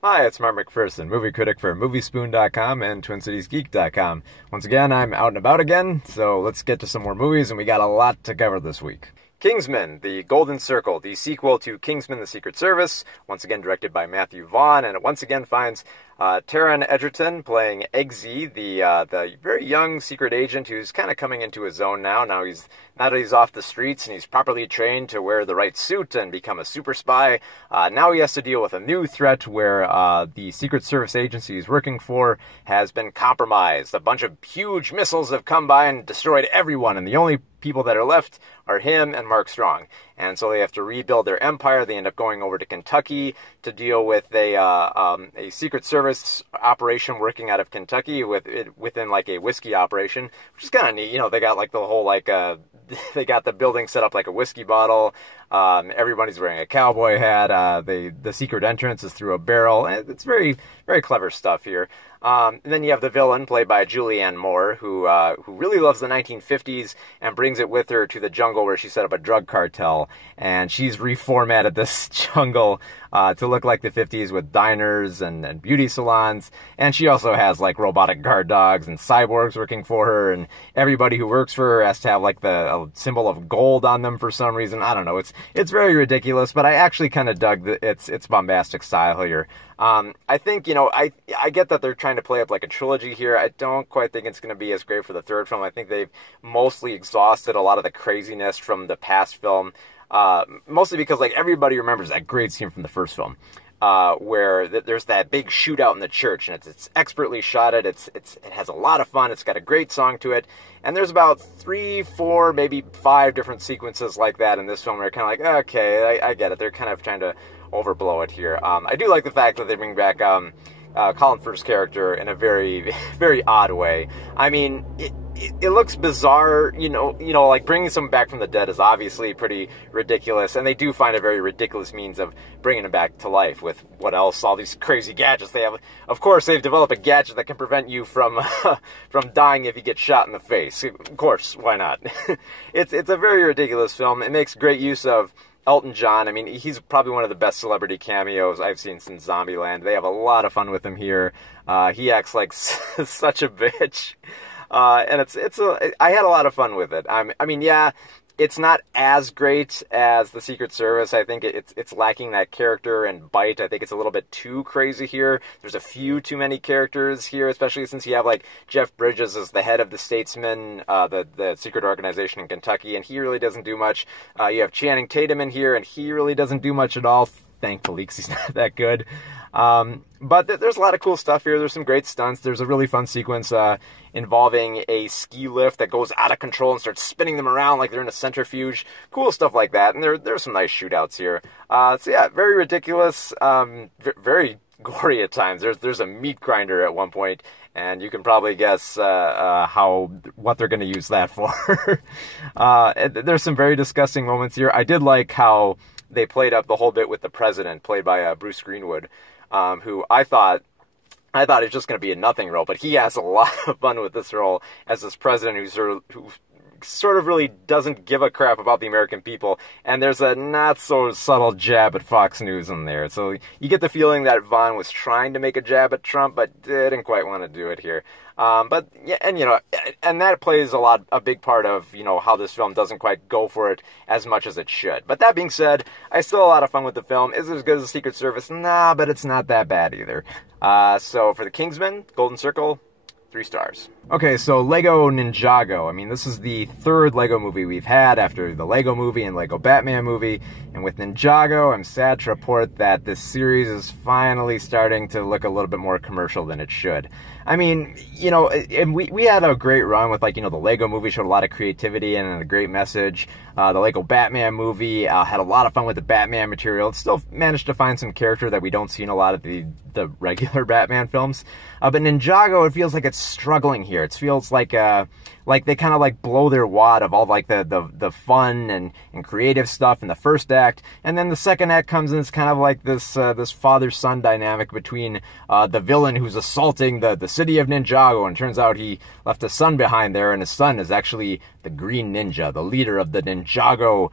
Hi, it's Mark McPherson, movie critic for Moviespoon.com and TwinCitiesGeek.com. Once again, I'm out and about again, so let's get to some more movies, and we got a lot to cover this week. Kingsman, The Golden Circle, the sequel to Kingsman, The Secret Service, once again directed by Matthew Vaughn, and it once again finds Taron Egerton playing Eggsy, the very young secret agent who's kind of coming into his own now. Now that he's off the streets and he's properly trained to wear the right suit and become a super spy, now he has to deal with a new threat where the Secret Service agency he's working for has been compromised. A bunch of huge missiles have come by and destroyed everyone, and the only people that are left are him and Mark Strong. And so they have to rebuild their empire. They end up going over to Kentucky to deal with a Secret Service operation working out of Kentucky within like a whiskey operation, which is kind of neat. You know, they got like the whole they got the building set up like a whiskey bottle. Everybody's wearing a cowboy hat. The secret entrance is through a barrel. It's very, very clever stuff here. And then you have the villain, played by Julianne Moore, who really loves the 1950s and brings it with her to the jungle where she set up a drug cartel. And she's reformatted this jungle to look like the 50s with diners and beauty salons. And she also has like robotic guard dogs and cyborgs working for her. And everybody who works for her has to have like a symbol of gold on them for some reason. I don't know. It's very ridiculous, but I actually kind of dug its bombastic style here. I think, you know, I get that they're trying to play up like a trilogy here. I don't quite think it's going to be as great for the third film. I think they've mostly exhausted a lot of the craziness from the past film. Mostly because like everybody remembers that great scene from the first film, where there's that big shootout in the church, and it's expertly shot. It has a lot of fun. It's got a great song to it, and there's about 3, 4, maybe 5 different sequences like that in this film where you're kind of like, okay, I get it. They're kind of trying to overblow it here. I do like the fact that they bring back Colin Firth's character in a very, very odd way. I mean, it looks bizarre, you know, like bringing someone back from the dead is obviously pretty ridiculous, and they do find a very ridiculous means of bringing him back to life with what else? All these crazy gadgets they have. Of course, they've developed a gadget that can prevent you from from dying if you get shot in the face. Of course, why not? It's a very ridiculous film. It makes great use of Elton John. I mean, he's probably one of the best celebrity cameos I've seen since Zombieland. They have a lot of fun with him here. He acts like such a bitch. And I had a lot of fun with it. I mean, yeah, it's not as great as the Secret Service. I think it's lacking that character and bite. I think it's a little bit too crazy here. There's a few too many characters here, especially since you have like Jeff Bridges as the head of the Statesman, the secret organization in Kentucky, and he really doesn't do much. You have Channing Tatum in here, and he really doesn't do much at all. Thankfully, because he's not that good. But there's a lot of cool stuff here. There's some great stunts. There's a really fun sequence involving a ski lift that goes out of control and starts spinning them around like they're in a centrifuge. Cool stuff like that. And there's some nice shootouts here. So yeah, very ridiculous, very gory at times. There's a meat grinder at one point, and you can probably guess what they're going to use that for. There's some very disgusting moments here. I did like how they played up the whole bit with the president, played by Bruce Greenwood, who I thought is just going to be a nothing role, but he has a lot of fun with this role as this president who sort of really doesn't give a crap about the American people, and there's a not so subtle jab at Fox News in there. So you get the feeling that Vaughn was trying to make a jab at Trump, but didn't quite want to do it here. But yeah, and you know, and that plays a big part of, you know, how this film doesn't quite go for it as much as it should. But that being said, I still had a lot of fun with the film. Is it as good as the Secret Service? Nah, but it's not that bad either. So for the Kingsman, Golden Circle, 3 stars. Okay, so Lego Ninjago. I mean, this is the 3rd Lego movie we've had after the Lego movie and Lego Batman movie. And with Ninjago, I'm sad to report that this series is finally starting to look a little bit more commercial than it should. I mean, you know, and we had a great run with, like, you know, the Lego movie showed a lot of creativity and a great message. The Lego Batman movie had a lot of fun with the Batman material. It still managed to find some character that we don't see in a lot of the regular Batman films. But Ninjago, it feels like it's struggling here. It feels like they kind of like blow their wad of all like the fun and creative stuff in the first act, and then the second act comes and it's kind of like this father-son dynamic between the villain who's assaulting the city of Ninjago, and it turns out he left a son behind there, and his son is actually the Green Ninja, the leader of the Ninjago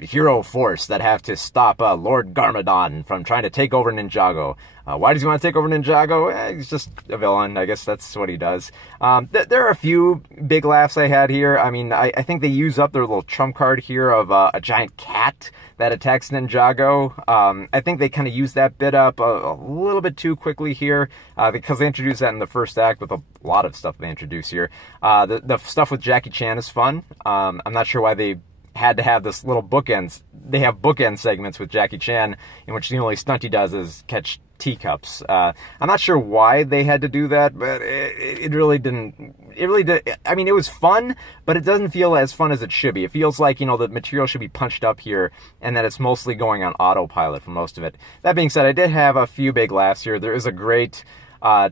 hero force that have to stop Lord Garmadon from trying to take over Ninjago. Why does he want to take over Ninjago? He's just a villain. I guess that's what he does. There are a few big laughs I had here. I mean, I think they use up their little trump card here of a giant cat that attacks Ninjago. I think they kind of use that bit up a little bit too quickly here because they introduced that in the first act with a lot of stuff they introduce here. The stuff with Jackie Chan is fun. I'm not sure why they had to have this little bookends. They have bookend segments with Jackie Chan in which the only stunt he does is catch teacups. I'm not sure why they had to do that, but it really didn't. It really did. I mean, it was fun, but it doesn't feel as fun as it should be. It feels like, you know, the material should be punched up here and that it's mostly going on autopilot for most of it. That being said, I did have a few big laughs here. There is a great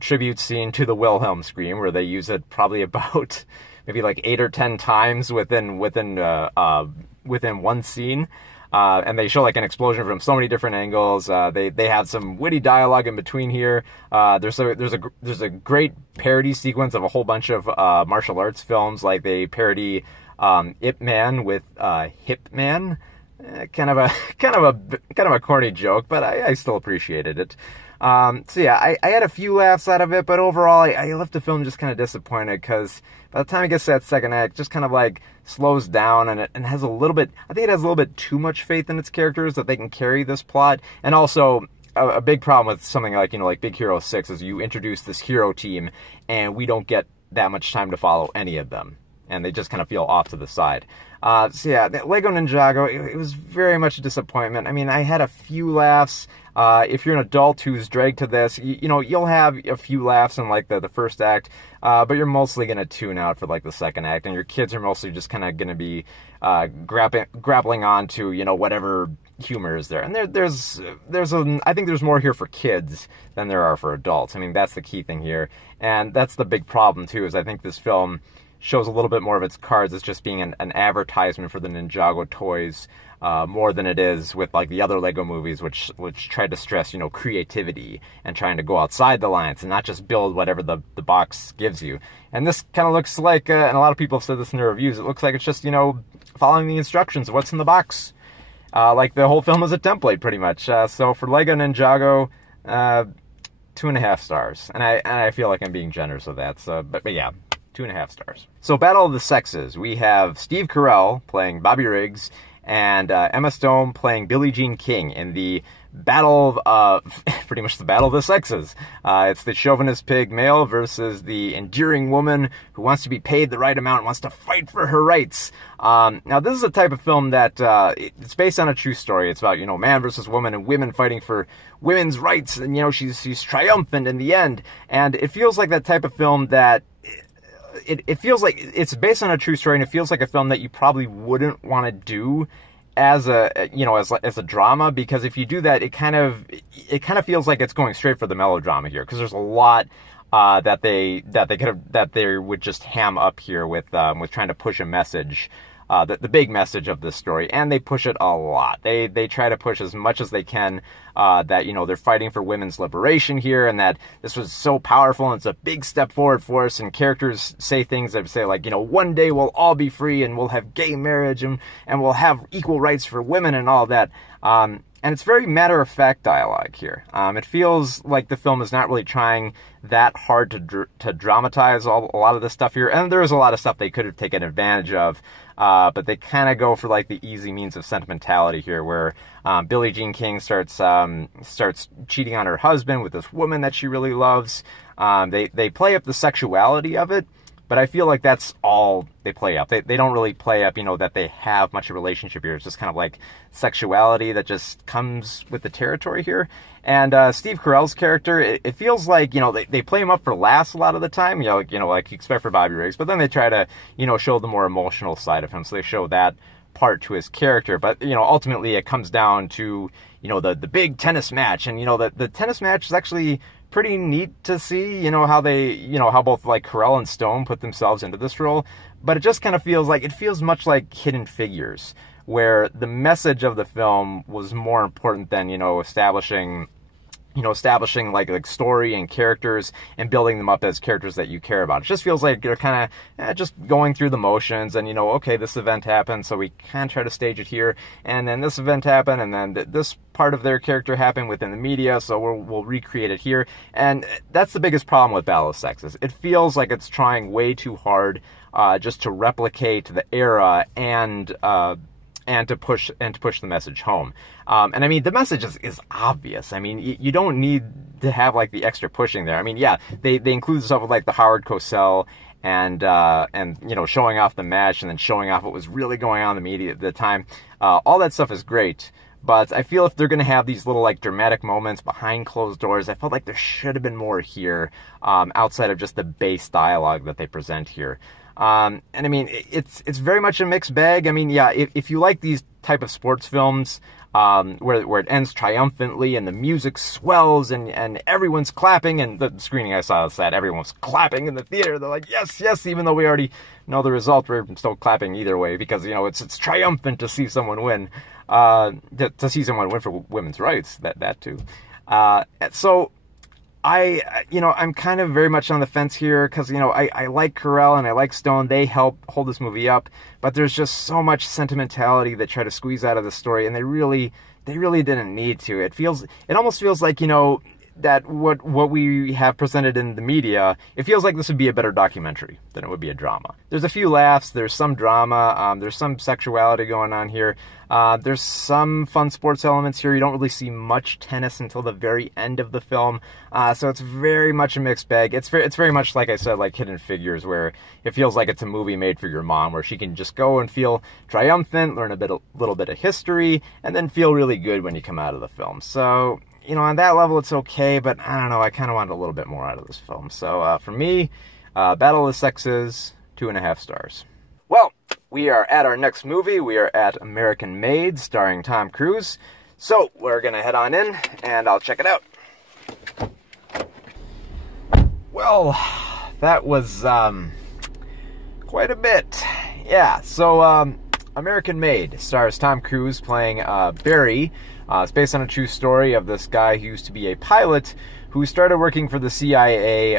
tribute scene to the Wilhelm scream where they use it probably about maybe like 8 or 10 times within one scene. And they show like an explosion from so many different angles. They have some witty dialogue in between here. There's a great parody sequence of a whole bunch of martial arts films. Like they parody Ip Man with Hip Man. Kind of a corny joke, but I still appreciated it. So yeah, I had a few laughs out of it, but overall I left the film just kind of disappointed because by the time it gets to that second act, it just kind of like slows down and has a little bit, I think it has a little bit too much faith in its characters that they can carry this plot. And also a big problem with something like, you know, like Big Hero 6 is you introduce this hero team and we don't get that much time to follow any of them. And they just kind of feel off to the side. So yeah, Lego Ninjago, it was very much a disappointment. I mean, I had a few laughs. If you're an adult who's dragged to this, you know, you'll have a few laughs in like the first act, but you're mostly going to tune out for like the second act, and your kids are mostly just kind of going to be grappling on to, you know, whatever humor is there. And I think there's more here for kids than there are for adults. I mean, that's the key thing here, and that's the big problem too, is I think this film shows a little bit more of its cards as just being an advertisement for the Ninjago toys, more than it is with like the other Lego movies, which tried to stress, you know, creativity and trying to go outside the lines and not just build whatever the box gives you. And this kind of looks like, and a lot of people have said this in their reviews, it looks like it's just, you know, following the instructions of what's in the box. Like the whole film is a template, pretty much. So for Lego Ninjago, 2.5 stars. And I feel like I'm being generous with that. So, but yeah. 2.5 stars. So Battle of the Sexes. We have Steve Carell playing Bobby Riggs and Emma Stone playing Billie Jean King in the battle of, pretty much the Battle of the Sexes. It's the chauvinist pig male versus the enduring woman who wants to be paid the right amount and wants to fight for her rights. Now this is a type of film that it's based on a true story. It's about, you know, man versus woman and women fighting for women's rights, and, you know, she's triumphant in the end. And it feels like that type of film that it feels like it's based on a true story, and it feels like a film that you probably wouldn't want to do as a, you know, as a drama, because if you do that, it kind of feels like it's going straight for the melodrama here, because there's a lot that they would just ham up here with trying to push a message. The big message of this story, and they push it a lot. They try to push as much as they can, that, you know, they're fighting for women's liberation here, and that this was so powerful, and it's a big step forward for us, and characters say things that say, like, you know, one day we'll all be free, and we'll have gay marriage, and we'll have equal rights for women, and all that. And it's very matter-of-fact dialogue here. It feels like the film is not really trying that hard to dramatize a lot of this stuff here. And there is a lot of stuff they could have taken advantage of, but they kind of go for like the easy means of sentimentality here, where Billie Jean King starts cheating on her husband with this woman that she really loves. They play up the sexuality of it, but I feel like that's all they play up. They don't really play up, you know, that they have much of a relationship here. It's just kind of like sexuality that just comes with the territory here. And Steve Carell's character, it feels like, you know, they play him up for laughs a lot of the time, you know, like you expect for Bobby Riggs, but then they try to, you know, show the more emotional side of him. So they show that part to his character. But, you know, ultimately it comes down to, you know, the big tennis match. And, you know, the tennis match is actually pretty neat to see, you know, how they, you know, how both like Carell and Stone put themselves into this role. But it just kind of feels like, it feels much like Hidden Figures, where the message of the film was more important than, you know, establishing establishing like story and characters and building them up as characters that you care about. It just feels like they're kind of just going through the motions, and okay, this event happened, so we kind of try to stage it here, and then this event happened, and then this part of their character happened within the media, so we'll recreate it here. And that's the biggest problem with Battle of Sexes. It feels like it's trying way too hard just to replicate the era and to push the message home. And I mean, the message is obvious. I mean, you don't need to have like the extra pushing there. I mean, yeah, they include stuff with like the Howard Cosell and showing off the match and then showing off what was really going on in the media at the time. All that stuff is great. But I feel if they're going to have these little like dramatic moments behind closed doors, I felt like there should have been more here outside of just the base dialogue that they present here. And I mean, it's very much a mixed bag. I mean, yeah, if you like these type of sports films, where it ends triumphantly and the music swells and everyone's clapping, and the screening I saw said everyone was clapping in the theater. They're like, yes, yes, even though we already know the result, we're still clapping either way because, it's triumphant to see someone win, to see someone win for women's rights, that too. So I'm kind of very much on the fence here because, I like Carell and I like Stone. They help hold this movie up, but there's just so much sentimentality that try to squeeze out of the story, and they really didn't need to. It almost feels like, that what we have presented in the media, it feels like this would be a better documentary than it would be a drama. There's a few laughs, there's some drama, there's some sexuality going on here, there's some fun sports elements here. You don't really see much tennis until the very end of the film, so it's very much a mixed bag. It's very much, like I said, like Hidden Figures, where it feels like it's a movie made for your mom, where she can just go and feel triumphant, learn a little bit of history, and then feel really good when you come out of the film. So, on that level, it's okay, but I don't know, I kind of wanted a little bit more out of this film. So, for me, Battle of the Sexes, 2.5 stars. Well, we are at our next movie. We are at American Made, starring Tom Cruise. So, we're going to head on in, and I'll check it out. Well, that was quite a bit. Yeah, so American Made stars Tom Cruise playing Barry. It's based on a true story of this guy who used to be a pilot who started working for the CIA,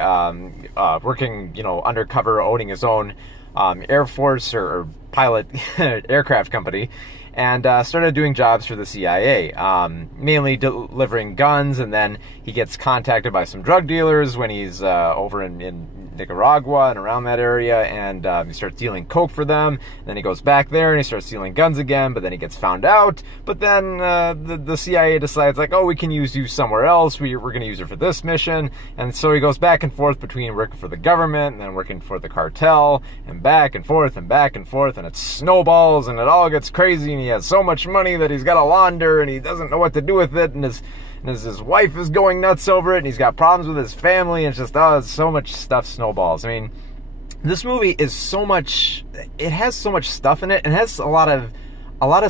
working, undercover, owning his own Air Force or pilot aircraft company, and started doing jobs for the CIA, mainly delivering guns, and then he gets contacted by some drug dealers when he's over in Nicaragua and around that area, and he starts dealing coke for them. Then he goes back there and he starts stealing guns again, but then he gets found out. But then the CIA decides, like, oh, we can use you somewhere else. We're going to use it for this mission. And so he goes back and forth between working for the government and then working for the cartel, and back and forth and back and forth, and it snowballs and it all gets crazy, and he has so much money that he's got to launder and he doesn't know what to do with it, and his wife is going nuts over it, and he's got problems with his family, and it's just, so much stuff snowballs. I mean, this movie is it has so much stuff in it, and it has a lot of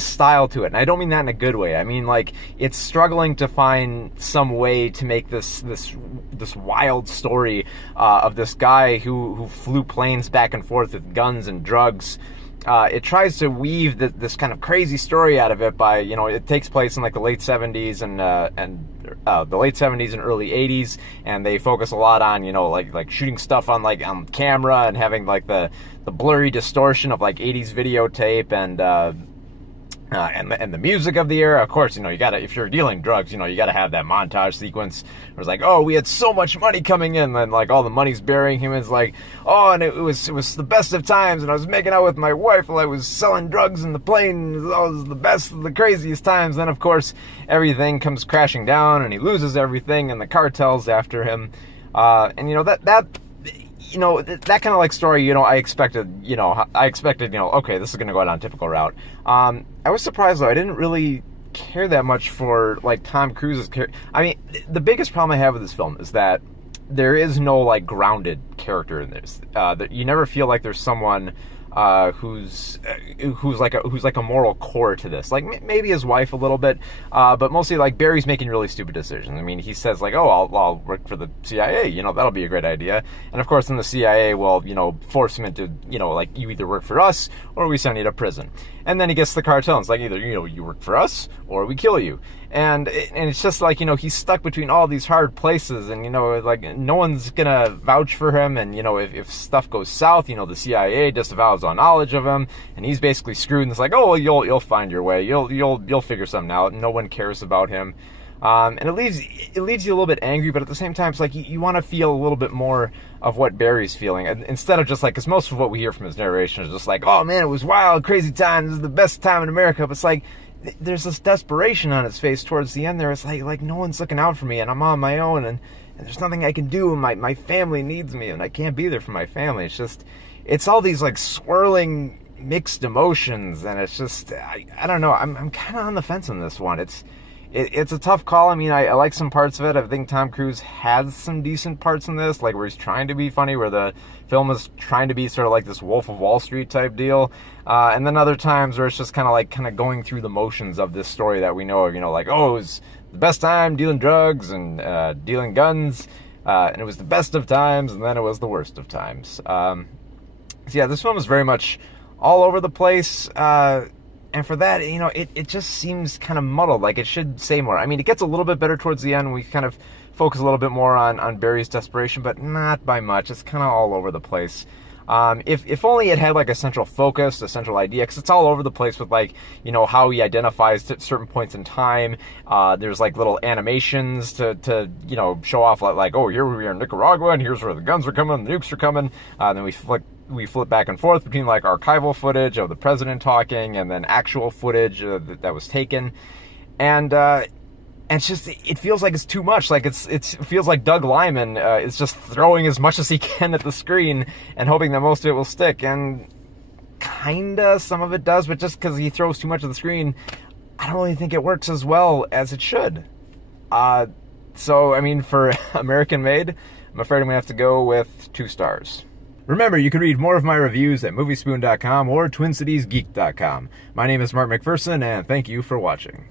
style to it, and I don't mean that in a good way. I mean, like, it's struggling to find some way to make this wild story of this guy who flew planes back and forth with guns and drugs. It tries to weave this kind of crazy story out of it by, it takes place in like the late 70s and the late 70s and early 80s, and they focus a lot on, like shooting stuff on camera and having like the blurry distortion of like 80s videotape and the music of the era. Of course, you gotta, if you're dealing drugs, you gotta have that montage sequence where it's like, oh, we had so much money coming in, and like all the money's burying him. It's like, oh, and it was the best of times, and I was making out with my wife while I was selling drugs in the plane. It was the best of the craziest times. Then, of course, everything comes crashing down, and he loses everything, and the cartel's after him. And that kind of like story, I expected, okay, this is going to go down a typical route. I was surprised, though. I didn't really care that much for, like, Tom Cruise's character. I mean, the biggest problem I have with this film is that there is no, like, grounded character in this. That you never feel like there's someone who's like a moral core to this. Like maybe his wife a little bit, but mostly like Barry's making really stupid decisions. I mean, he says like, "Oh, I'll work for the CIA. You know, that'll be a great idea." And of course, then the CIA will, you know, force him into, you know, like, you either work for us or we send you to prison. And then he gets the cartel. It's like, either, you know, you work for us or we kill you. And it's just like, you know, he's stuck between all these hard places, and, you know, like, no one's gonna vouch for him. And, you know, if stuff goes south, you know, the CIA disavows all knowledge of him, and he's basically screwed. And it's like, oh, well, you'll find your way. You'll figure something out. No one cares about him. And it leaves you a little bit angry, but at the same time, it's like you want to feel a little bit more of what Barry's feeling, instead of just like, because most of what we hear from his narration is just like, oh man, it was wild, crazy time, this is the best time in America. But it's like, there's this desperation on his face towards the end there. It's like no one's looking out for me, and I'm on my own, and there's nothing I can do, and my family needs me, and I can't be there for my family. It's all these like swirling mixed emotions, and it's just, I don't know, I'm kind of on the fence on this one. It's a tough call. I mean, I like some parts of it. I think Tom Cruise has some decent parts in this, like where he's trying to be funny, where the film is trying to be sort of like this Wolf of Wall Street type deal. And then other times where it's just kind of going through the motions of this story that we know of, you know, like, oh, it was the best time dealing drugs and dealing guns, and it was the best of times, and then it was the worst of times. So yeah, this film is very much all over the place. And for that, you know, it just seems kind of muddled. Like, it should say more. I mean, it gets a little bit better towards the end. We kind of focus a little bit more on Barry's desperation, but not by much. It's kind of all over the place. If only it had like a central focus, a central idea, because it's all over the place with, like, you know, how he identifies at certain points in time. There's like little animations to you know, show off like, oh, here we are in Nicaragua, and here's where the guns are coming, the nukes are coming. Then we flip back and forth between like archival footage of the president talking and then actual footage that was taken. And it's just, it feels like it's too much. Like it feels like Doug Liman is just throwing as much as he can at the screen and hoping that most of it will stick. And kinda some of it does, but just because he throws too much at the screen, I don't really think it works as well as it should. So, I mean, for American Made, I'm afraid I'm gonna have to go with 2 stars. Remember, you can read more of my reviews at moviespoon.com or twincitiesgeek.com. My name is Mark McPherson, and thank you for watching.